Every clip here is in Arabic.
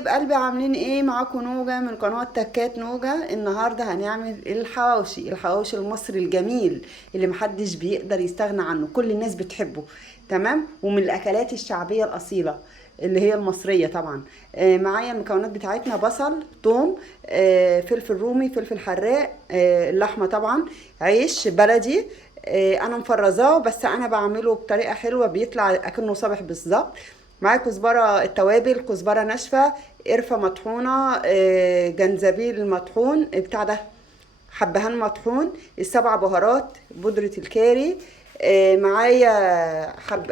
حبايب قلبي، عاملين ايه؟ معاكم نوجة من قناة تكات نوجة. النهاردة هنعمل الحواوشي المصري الجميل اللي محدش بيقدر يستغنى عنه، كل الناس بتحبه. تمام، ومن الاكلات الشعبية الاصيلة اللي هي المصرية طبعا. معايا المكونات بتاعتنا: بصل، ثوم، فلفل رومي، فلفل حراق، اللحمة طبعا، عيش بلدي. انا مفرزاه، بس انا بعمله بطريقة حلوة بيطلع اكنه صابح بالظبط. معايا كزبرة التوابل، كزبرة ناشفة، قرفة مطحونة، جنزبيل مطحون بتاع ده، حبهان مطحون، السبع بهارات، بودرة الكاري. معايا حب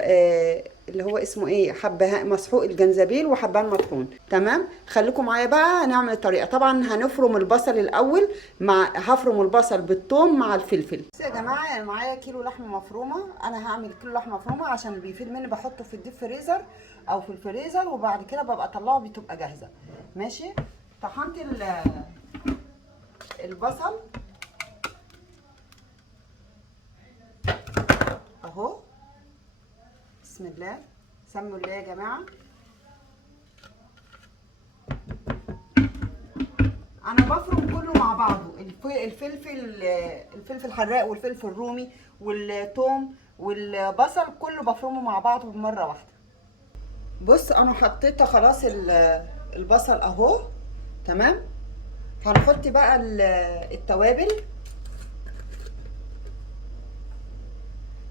اللي هو اسمه ايه، حبهان مسحوق الجنزبيل وحبهان مطحون. تمام، خليكم معايا بقى. هنعمل الطريقه. طبعا هنفرم البصل الاول، هفرم البصل بالثوم مع الفلفل. بصوا يا جماعه، انا معايا كيلو لحمه مفرومه. انا هعمل كيلو لحمه مفرومه عشان اللي بيفيد مني بحطه في الديب فريزر او في الفريزر، وبعد كده ببقى اطلعه بتبقى جاهزه. ماشي. طحنت البصل اهو. بسم الله، سموا الله يا جماعه. انا بفرم كله مع بعضه، الفلفل الحراق والفلفل الرومي والثوم والبصل، كله بفرمه مع بعضه بمره واحده. بص، انا حطيت خلاص البصل اهو. تمام، هنحط بقى التوابل.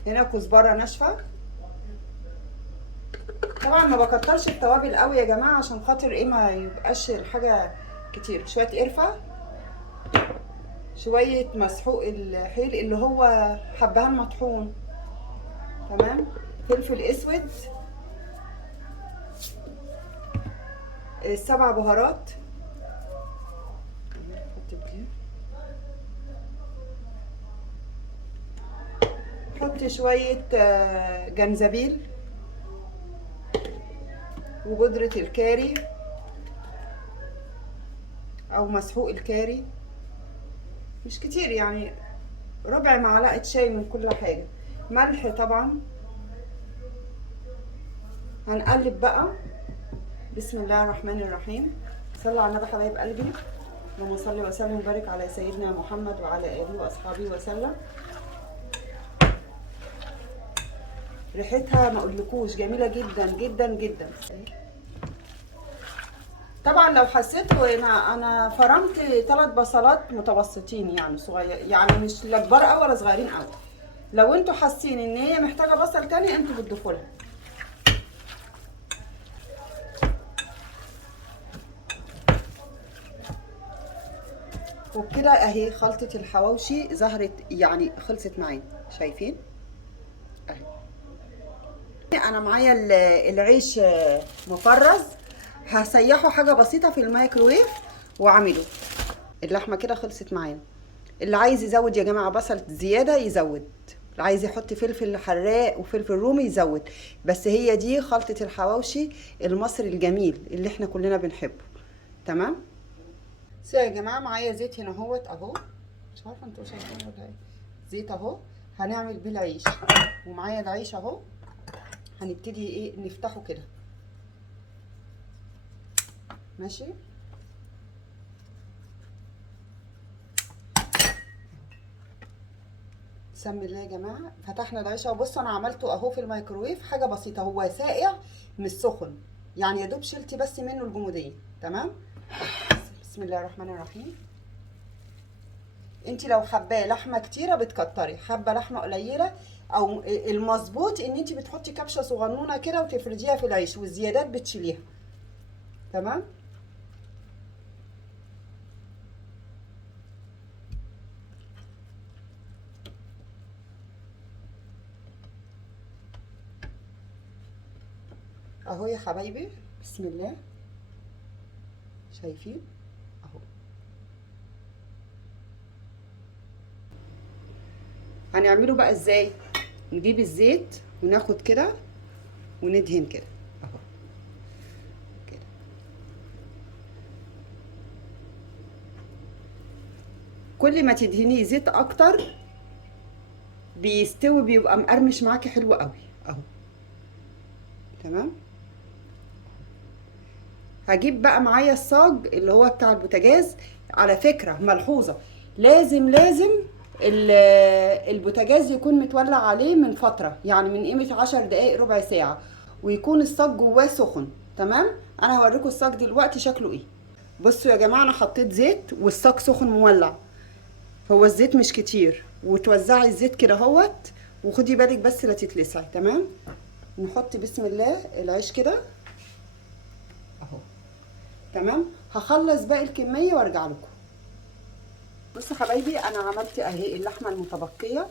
هنا كزبره ناشفه. طبعا ما بكترش التوابل قوي يا جماعه، عشان خاطر ايه ما يبقاش الحاجه كتير. شويه قرفه، شويه مسحوق الحيل اللي هو حبهان مطحون. تمام، فلفل اسود، السبع بهارات. حط شوية جنزبيل وبودرة الكاري او مسحوق الكاري، مش كتير يعني، ربع معلقة شاي من كل حاجة. ملح طبعا. هنقلب بقى. بسم الله الرحمن الرحيم. صلوا على النبي حبايب قلبي. اللهم صل وسلم وبارك على سيدنا محمد وعلى اله واصحابه وسلم. ريحتها ما اقولكوش جميله جدا جدا جدا. طبعا لو حسيتوا، انا فرمت 3 بصلات متوسطين، يعني صغير، يعني مش لا كبار قوي ولا صغيرين قوي. لو انتوا حاسين ان هي محتاجه بصل تاني انتوا بتضيفوا لها. وبكده اهي خلطه الحواوشي ظهرت، يعني خلصت معايا، شايفين اهي. انا معايا العيش مفرز، هسيحه حاجه بسيطه في الميكروويف واعمله. اللحمه كده خلصت معايا. اللي عايز يزود يا جماعه بصل زياده يزود، اللي عايز يحط فلفل حراق وفلفل رومي يزود. بس هي دي خلطه الحواوشي المصري الجميل اللي احنا كلنا بنحبه. تمام. يا جماعه، معايا زيت هنا اهوت اهو، مش عارفه انتوا شايفين ولا ايه. زيت اهو، هنعمل بيه العيش. ومعايا العيش اهو، هنبتدي ايه نفتحه كده. ماشي. بسم الله يا جماعه، فتحنا العيش اهو. بصوا انا عملته اهو في الميكروويف، حاجه بسيطه، هو ساقع مش سخن، يعني يا دوب شلتي بس منه الجموديه. تمام. بسم الله الرحمن الرحيم. انت لو حباه لحمه كتيره بتكتري، حبه لحمه قليله، او المظبوط ان انت بتحطي كبشه صغنونه كده وتفرديها في العيش، والزيادات بتشيليها. تمام. اهو يا حبايبي، بسم الله، شايفين اهو. هنعمله بقى ازاي؟ نجيب الزيت وناخد كده وندهن كده اهو كده. كل ما تدهنيه زيت اكتر بيستوي، بيبقى مقرمش معاكي حلو قوي اهو. تمام. هجيب بقى معايا الصاج اللي هو بتاع البوتاجاز. على فكرة ملحوظة، لازم البوتاجاز يكون متولع عليه من فترة، يعني من قيمة 10 دقايق ربع ساعة، ويكون الصاج جواه سخن. تمام. انا هوريكم الصاج دلوقتي شكله ايه. بصوا يا جماعة، انا حطيت زيت والصاج سخن مولع. هو الزيت مش كتير، وتوزعي الزيت كده اهوت، وخدي بالك بس لا تتلسعي. تمام. نحط بسم الله العيش كده اهو. تمام. هخلص باقي الكميه وارجع لكم. بصوا حبايبي، انا عملت اهي اللحمه المتبقيه،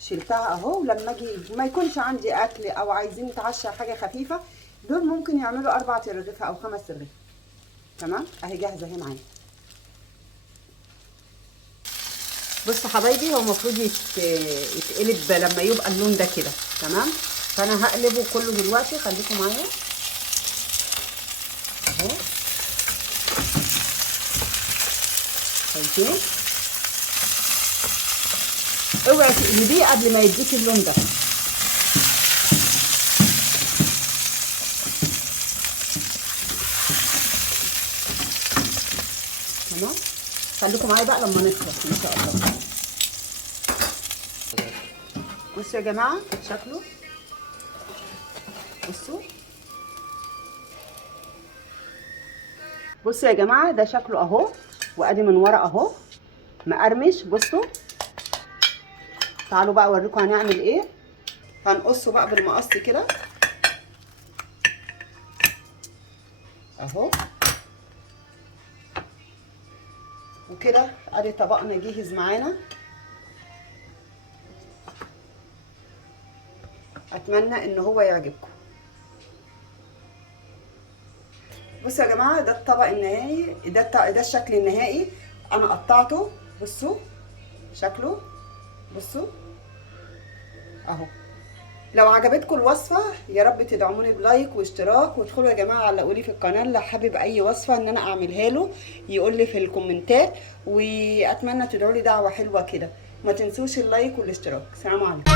شلتها اهو. لما اجي ما يكونش عندي اكل او عايزين نتعشى حاجه خفيفه، دول ممكن يعملوا 4 رغيف او 5 رغيف. تمام. اهي جاهزه اهي معايا. بصوا حبايبي، هو المفروض يتقلب لما يبقى اللون ده كده. تمام. فانا هقلبه كله دلوقتي، خليكم معايا اهو. شايفين؟ اوعي تقلبيه قبل ما يديك اللون ده. تمام. خليكم معايا بقى لما نخلص ان شاء الله. بصوا يا جماعه شكله، بصوا يا جماعه، ده شكله اهو، وادي من ورا اهو مقرمش. بصوا، تعالوا بقى اوريكم هنعمل ايه. هنقصه بقى بالمقص كده اهو، وكده ادي طبقنا جاهز معانا. اتمنى ان هو يعجبكم. بصوا يا جماعه، ده الطبق النهائي، ده الشكل النهائي. انا قطعته، بصوا شكله، بصوا اهو. لو عجبتكم الوصفه يا رب تدعموني بلايك واشتراك، وادخلوا يا جماعه علقوا لي في القناه اللي حابب اي وصفه ان انا اعملها له يقول لي في الكومنتات. واتمنى تدعوا لي دعوه حلوه كده. ما تنسوش اللايك والاشتراك. سلام عليكم.